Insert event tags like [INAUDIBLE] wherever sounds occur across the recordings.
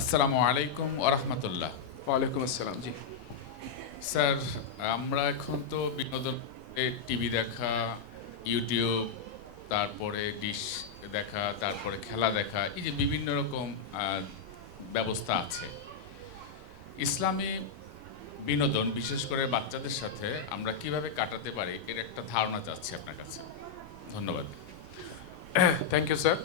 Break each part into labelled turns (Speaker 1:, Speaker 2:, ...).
Speaker 1: আসসালামু আলাইকুম ওরহমতুল্লাহ
Speaker 2: ওয়ালাইকুম আসসালাম জি।
Speaker 1: স্যার আমরা এখন তো বিনোদন টিভি দেখা ইউটিউব তারপরে ডিশ দেখা তারপরে খেলা দেখা এই যে বিভিন্ন রকম ব্যবস্থা আছে। ইসলামী বিনোদন বিশেষ করে বাচ্চাদের সাথে আমরা কীভাবে কাটাতে পারি এর একটা ধারণা চাচ্ছি আপনার কাছে। ধন্যবাদ।
Speaker 2: থ্যাংক ইউ স্যার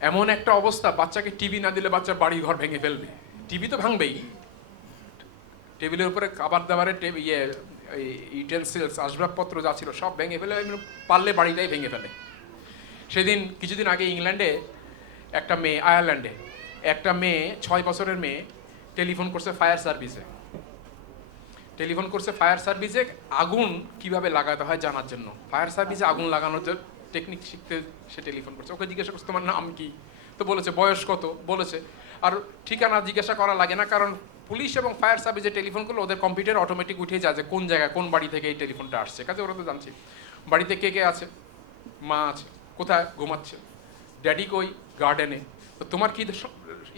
Speaker 2: এমন একটা অবস্থা, বাচ্চাকে টিভি না দিলে বাচ্চা বাড়ি ঘর ভেঙে ফেলবে। টিভি তো ভাঙবেই। টেবিলের উপরে খাবার দাবারের ইয়ে ইউটেন্সিলস আসবাবপত্র যা ছিল সব ভেঙে ফেলে পারলে বাড়িটাই ভেঙে ফেলে। সেদিন, কিছুদিন আগে ইংল্যান্ডে একটা মেয়ে, আয়ারল্যান্ডে, একটা মেয়ে, ছয় বছরের মেয়ে, টেলিফোন করছে ফায়ার সার্ভিসে। টেলিফোন করছে ফায়ার সার্ভিসে আগুন কীভাবে লাগাতে হয় জানার জন্য। ফায়ার সার্ভিসে আগুন লাগানোর টেকনিক শিখতে সে টেলিফোন করছে। ওকে জিজ্ঞাসা করছে, তোমার নাম কি? তো বলেছে, বয়স কত? বলেছে, আর ঠিকানা জিজ্ঞাসা করা লাগে না, কারণ পুলিশ এবং ফায়ার সার্ভিসে টেলিফোন করলে, ওদের কম্পিউটার অটোমেটিক উঠে যায় যে কোন জায়গায়, কোন বাড়ি থেকে এই টেলিফোনটা আসছে। কাজে ওরা তো জানছি। বাড়িতে কে কে আছে? মা আছে। কোথায়? ঘুমাচ্ছে। ড্যাডি কই? গার্ডেনে তো তোমার কি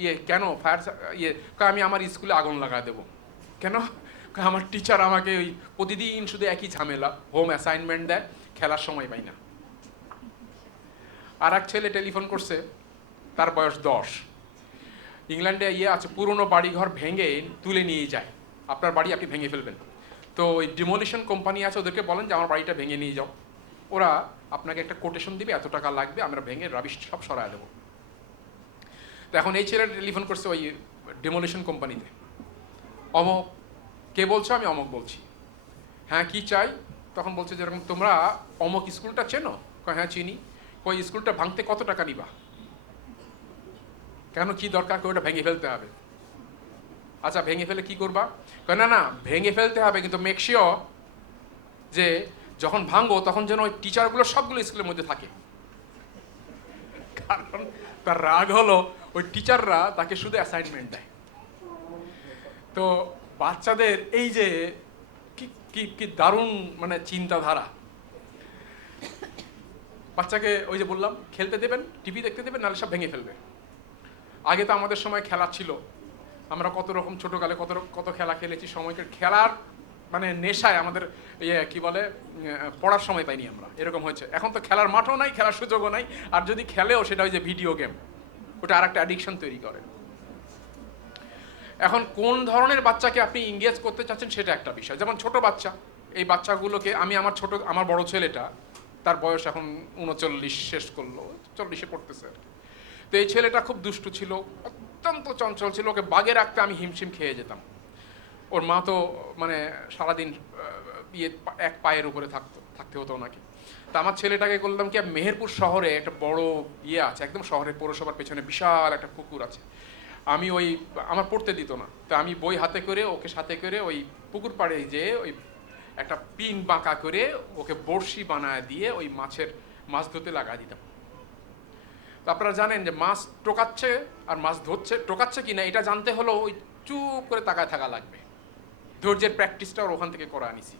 Speaker 2: ইয়ে কেন? ফায়ার ইয়ে আমি আমার স্কুলে আগুন লাগা দেবো। কেন? আমার টিচার আমাকে ওই প্রতিদিন শুধু একই ঝামেলা হোম অ্যাসাইনমেন্ট দেয়, খেলার সময় পাই না। আর এক ছেলে টেলিফোন করছে, তার বয়স দশ। ইংল্যান্ডে ইয়ে আছে, পুরনো বাড়িঘর ভেঙে তুলে নিয়ে যায়। আপনার বাড়ি আপনি ভেঙে ফেলবেন। তো ওই ডিমোলিশন কোম্পানি আছে, ওদেরকে বলেন যে, আমার বাড়িটা ভেঙে নিয়ে যাও। ওরা আপনাকে একটা কোটেশন দিবে, এত টাকা লাগবে, আমরা ভেঙে রাবিশ সব সরায় দেবো। তো এখন এই ছেলেটা টেলিফোন করছে ওই ডিমোলিশন কোম্পানিতে অমক, কে বলছো? আমি অমক বলছি। হ্যাঁ কি চাই? তখন বলছে যেরকম তোমরা অমক স্কুলটা চেনো? হ্যাঁ চিনি। কই স্কুলটা ভাঙতে কত টাকা নিবা? কেন কি দরকার করে ওটা ভেঙে ফেলতে হবে? আচ্ছা ভেঙে ফেলে কি করবা? না না, ভেঙে ফেলতে হবে, কিন্তু মেক শিওর যে যখন ভাঙবো তখন যেন ওই টিচারগুলো সবগুলো স্কুলের মধ্যে থাকে। কারণ তার রাগ হলো, ওই টিচাররা তাকে শুধু অ্যাসাইনমেন্ট দেয়। তো বাচ্চাদের এই যে কি কি দারুণ মানে চিন্তাধারা। বাচ্চাকে ওই যে বললাম, খেলতে দেবেন টিভি দেখতে দেবেন, নাহলে সব ভেঙে ফেলবে। আগে তো আমাদের সময় খেলা ছিল। আমরা কত রকম ছোটোকালে কত কত খেলা খেলেছি সময়কে খেলার মানে নেশায় আমাদের ইয়ে কী বলে পড়ার সময় পাইনি আমরা। এরকম হয়েছে। এখন তো খেলার মাঠও নাই, খেলার সুযোগও নাই। আর যদি খেলেও, সেটা ওই যে ভিডিও গেম ওটা আর একটা অ্যাডিকশন তৈরি করে। এখন কোন ধরনের বাচ্চাকে আপনি ইংগেজ করতে চাচ্ছেন, সেটা একটা বিষয়। যেমন ছোট বাচ্চা। এই বাচ্চাগুলোকে আমি, আমার ছোট, আমার বড় ছেলেটা তার বয়স এখন উনচল্লিশ, শেষ করল, চল্লিশে পড়তেছে আর কি। তো এই ছেলেটা খুব দুষ্টু ছিল, অত্যন্ত চঞ্চল ছিল, ওকে বাগে রাখতে আমি হিমশিম খেয়ে যেতাম। ওর মা তো মানে সারাদিন ইয়ে এক পায়ের উপরে থাকতো, থাকতে হতো ওনাকে। তা আমার ছেলেটাকে করলাম কি মেহেরপুর শহরে একটা বড় ইয়ে আছে, একদম শহরের পৌরসভার পেছনে বিশাল একটা পুকুর আছে। আমি ওই, আমার পড়তে দিত না। তো আমি বই হাতে করে, ওকে সাথে করে ওই পুকুর পাড়ে যে ওই একটা পিন বাঁকা করে ওকে বড়শি বানায় দিয়ে ওই মাছের মাছ ধরতে লাগাই দিতাম। আপনারা জানেন যে মাছ টোকাচ্ছে আর মাছ ধরছে, টোকাচ্ছে কি না এটা জানতে হলো ওই চুপ করে তাকায় থাকা লাগবে। ধৈর্যের প্র্যাকটিসটা ওর ওখান থেকে করা আনিছি।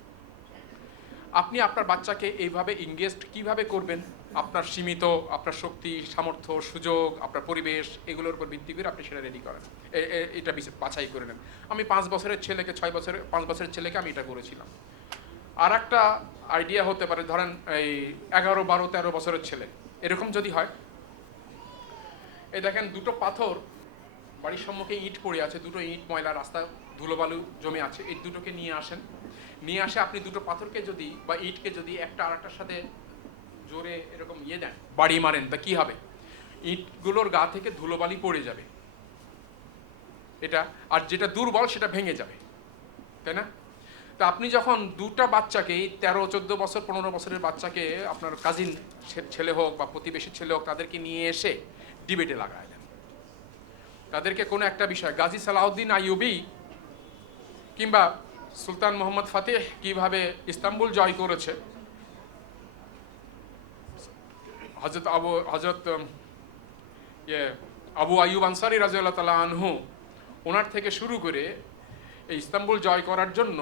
Speaker 2: আপনি আপনার বাচ্চাকে এইভাবে ইংগেজড কীভাবে করবেন? আপনার সীমিত, আপনার শক্তি, সামর্থ্য, সুযোগ, আপনার পরিবেশ, এগুলোর উপর ভিত্তি করে আপনি সেটা রেডি করেন। এটা বাছাই করে নেন। আমি পাঁচ বছরের ছেলেকে, ছয় বছরের, পাঁচ বছরের ছেলেকে আমি এটা করেছিলাম। আর একটা আইডিয়া হতে পারে, ধরেন এই এগারো, বারো, তেরো বছরের ছেলে, এরকম যদি হয়, এই দেখেন দুটো পাথর বাড়ির সম্মুখে ইট পড়ে আছে, দুটো ইট, ময়লা, রাস্তা, ধুলোবালু জমে আছে, এই দুটোকে নিয়ে আসেন, নিয়ে আসে আপনি দুটো পাথরকে যদি বা ইটকে যদি একটা আরেকটার সাথে জোরে এরকম ইয়ে দেন, বাড়ি মারেন, তা কি হবে? ইটগুলোর গা থেকে ধুলোবালি পড়ে যাবে। এটা, আর যেটা দুর্বল সেটা ভেঙে যাবে, তাই না? তো আপনি যখন দুটা বাচ্চাকে, তেরো, চোদ্দ বছর, পনেরো বছরের বাচ্চাকে আপনার কাজিন ছেলে হোক বা প্রতিবেশী ছেলে হোক, তাদেরকে নিয়ে এসে ডিবেটে লাগায় দেন। তাদেরকে কোনো একটা বিষয়, গাজী সালাউদ্দিন আইয়ুবি কিংবা সুলতান মোহাম্মদ ফাতেহ কীভাবে ইস্তাম্বুল জয় করেছে? হজরত আবু হজরত ইয়ে আবু আইয়ুব আনসারি রাজিউল্লাহ তালা আনহু, ওনার থেকে শুরু করে এই ইস্তাম্বুল জয় করার জন্য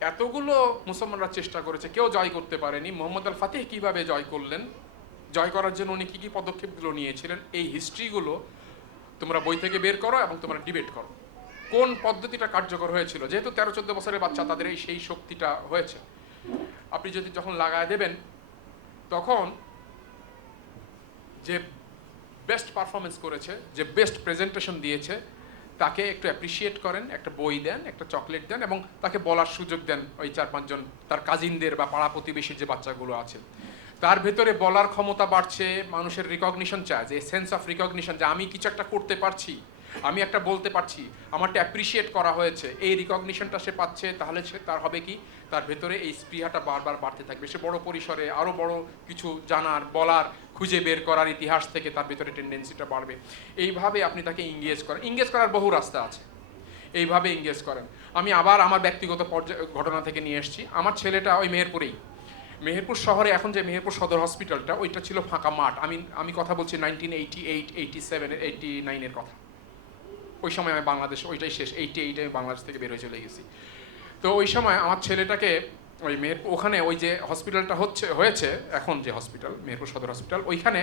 Speaker 2: এতগুলো মুসলমানরা চেষ্টা করেছে, কেউ জয় করতে পারেনি। মোহাম্মদ আল ফাতেহ কীভাবে জয় করলেন? জয় করার জন্য উনি কী কী পদক্ষেপগুলো নিয়েছিলেন? এই হিস্ট্রিগুলো তোমরা বই থেকে বের করো এবং তোমরা ডিবেট করো। কোন পদ্ধতিটা কার্যকর হয়েছিল? যেহেতু তেরো চোদ্দ বছরের বাচ্চা, তাদের এই সেই শক্তিটা হয়েছে। আপনি যদি যখন লাগায় দেবেন, তখন যে বেস্ট পারফরমেন্স করেছে, যে বেস্ট প্রেজেন্টেশন দিয়েছে তাকে একটু অ্যাপ্রিসিয়েট করেন, একটা বই দেন, একটা চকলেট দেন এবং তাকে বলার সুযোগ দেন ওই চার পাঁচজন, তার কাজিনদের বা পাড়া প্রতিবেশীর যে বাচ্চাগুলো আছে। তার ভেতরে বলার ক্ষমতা বাড়ছে, মানুষের রিকগনিশন চায়, যে সেন্স অফ রিকগনিশন যে আমি কিছু একটা করতে পারছি, আমি একটা বলতে পারছি, আমারটা অ্যাপ্রিসিয়েট করা হয়েছে, এই রিকগনিশনটা সে পাচ্ছে, তাহলে সে, তার হবে কি? তার ভেতরে এই স্পৃহাটা বারবার বাড়তে থাকবে। সে বড় পরিসরে আরও বড় কিছু জানার, বলার, খুঁজে বের করার ইতিহাস থেকে তার ভেতরে টেন্ডেন্সিটা বাড়বে। এইভাবে আপনি তাকে ইংগেজ করেন। ইংগেজ করার বহু রাস্তা আছে। এইভাবে ইংগেজ করেন। আমি আবার আমার ব্যক্তিগত পর্যায়ে ঘটনা থেকে নিয়ে এসেছি। আমার ছেলেটা ওই মেহেরপুরেই। মেহেরপুর শহরে এখন যে মেহেরপুর সদর হসপিটালটা ওইটা ছিল ফাঁকা মাঠ। আমি আমি কথা বলছি nineteen eighty eight eighty seven eighty নাইনের কথা। ওই সময় আমি বাংলাদেশ, ওইটাই শেষ। এইটি এইটে আমি বাংলাদেশ থেকে বের হয়ে চলে গেছি। তো ওই সময় আমার ছেলেটাকে ওই মেয়ের ওখানে ওই যে হসপিটালটা হচ্ছে, হয়েছে, এখন যে হসপিটাল মেহেরপুর সদর হসপিটাল ওইখানে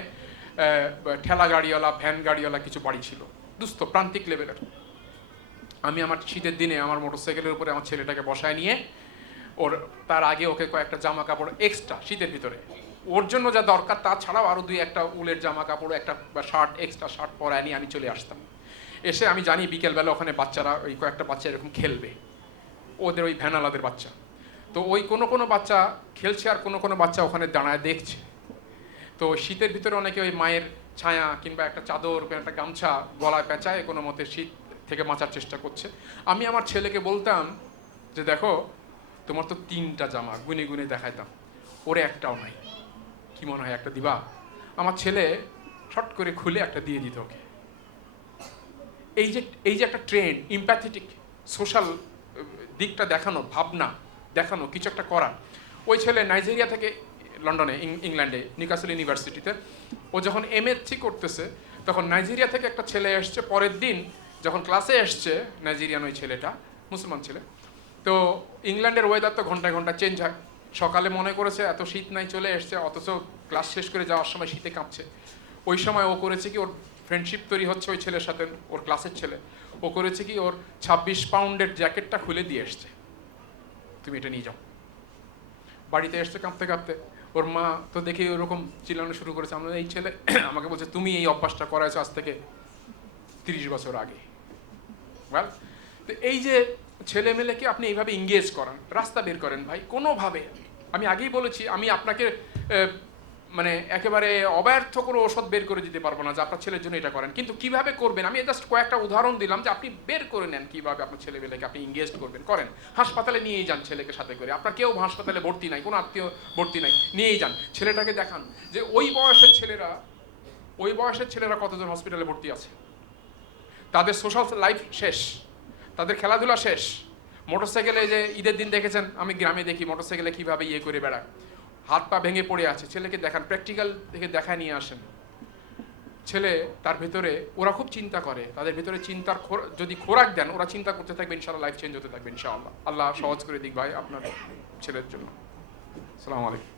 Speaker 2: ঠেলা গাড়িওয়ালা ভ্যান গাড়িওয়ালা কিছু বাড়ি ছিল। দুস্থ, প্রান্তিক লেভেলের আমি আমার শীতের দিনে আমার মোটরসাইকেলের উপরে আমার ছেলেটাকে বসায় নিয়ে, ওর তার আগে ওকে কয়েকটা জামা কাপড় এক্সট্রা শীতের ভিতরে। ওর জন্য যা দরকার তাছাড়াও আরও দুই একটা উলের জামা কাপড় একটা শার্ট এক্সট্রা শার্ট পরায় নিয়ে আমি চলে আসতাম। এসে আমি জানি বিকেলবেলা ওখানে বাচ্চারা, ওই কয়েকটা বাচ্চা এরকম খেলবে। ওদের ওই ভ্যানালাদের বাচ্চা। তো ওই কোনো কোনো বাচ্চা খেলছে আর কোনো কোনো বাচ্চা ওখানে দাঁড়ায় দেখছে। তো শীতের ভিতরে অনেকে ওই মায়ের ছায়া কিংবা একটা চাদর একটা গামছা গলায় পেঁচায় কোনো মতে শীত থেকে বাঁচার চেষ্টা করছে। আমি আমার ছেলেকে বলতাম যে, দেখো, তোমার তো তিনটা জামা গুনে গুনে দেখাইতাম। ওরে একটাও নাই। কি মনে হয় একটা দিবা? আমার ছেলে শর্ট করে খুলে একটা দিয়ে দিত ওকে। এই যে এই যে একটা ট্রেন্ড ইম্প্যাথেটিক সোশ্যাল দিকটা দেখানো, ভাবনা দেখানো, কিছু একটা করা। ওই ছেলে নাইজেরিয়া থেকে লন্ডনে ইংল্যান্ডে নিকাসল ইউনিভার্সিটিতে। ও যখন এমএসসি করতেছে, তখন নাইজেরিয়া থেকে একটা ছেলে এসছে। পরের দিন যখন ক্লাসে এসছে নাইজেরিয়ান ওই ছেলেটা, মুসলমান ছেলে, তো ইংল্যান্ডের ওয়েদার তো ঘন্টায় ঘণ্টা চেঞ্জ হয়। সকালে মনে করেছে, এত শীত নাই, চলে এসছে, অথচ ক্লাস শেষ করে যাওয়ার সময় শীতে কাঁপছে। ওই সময় ও করেছে কি, ওর ফ্রেন্ডশিপ তৈরি হচ্ছে ওই ছেলের সাথে, ওর ক্লাসের ছেলে। ও করেছে কি, ওর ছাব্বিশ পাউন্ডের জ্যাকেটটা খুলে দিয়ে এসছে। তুমি এটা নিয়ে যাও। বাড়িতে এসছে কাঁপতে কাঁপতে। ওর মা তো দেখে ওরকম চিল্লানো শুরু করেছে। আমরা এই ছেলে [CLEARS THROAT] আমাকে বলছে, তুমি এই অভ্যাসটা করাইছো আজ থেকে তিরিশ বছর আগে। তো এই যে ছেলে মেলেকে আপনি এইভাবে ইংগেজ করান, রাস্তা বের করেন ভাই। কোনোভাবে, আমি আগেই বলেছি, আমি আপনাকে মানে একেবারে অব্যর্থ কোনো ওষুধ বের করে দিতে পারব না যে আপনার ছেলের জন্য এটা করেন। কিন্তু কীভাবে করবেন? আমি জাস্ট কয়েকটা উদাহরণ দিলাম যে আপনি বের করে নেন কীভাবে আপনার ছেলে মেলেকে আপনি ইংগেজ করবেন। করেন। হাসপাতালে নিয়েই যান ছেলেকে সাথে করে। আপনার কেউ হাসপাতালে ভর্তি নাই, কোনো আত্মীয় ভর্তি নাই, নিয়েই যান। ছেলেটাকে দেখান যে ওই বয়সের ছেলেরা, ওই বয়সের ছেলেরা কতজন হসপিটালে ভর্তি আছে? তাদের সোশ্যাল লাইফ শেষ, তাদের খেলাধুলা শেষ। মোটরসাইকেলে যে ঈদের দিন দেখেছেন, আমি গ্রামে দেখি, মোটরসাইকেলে কীভাবে ইয়ে করে বেড়ায়। হাত পা ভেঙে পড়ে আছে, ছেলেকে দেখান প্র্যাকটিক্যাল থেকে দেখায় নিয়ে আসেন। ছেলে তার ভেতরে, ওরা খুব চিন্তা করে, তাদের ভেতরে চিন্তার যদি খোরাক দেন, ওরা চিন্তা করতে থাকবে ইনশাল্লাহ লাইফ চেঞ্জ হতে থাকবে, ইনশাআল্লাহ। আল্লাহ সহজ করে দিক ভাই আপনার ছেলের জন্য। সালাম আলাইকুম।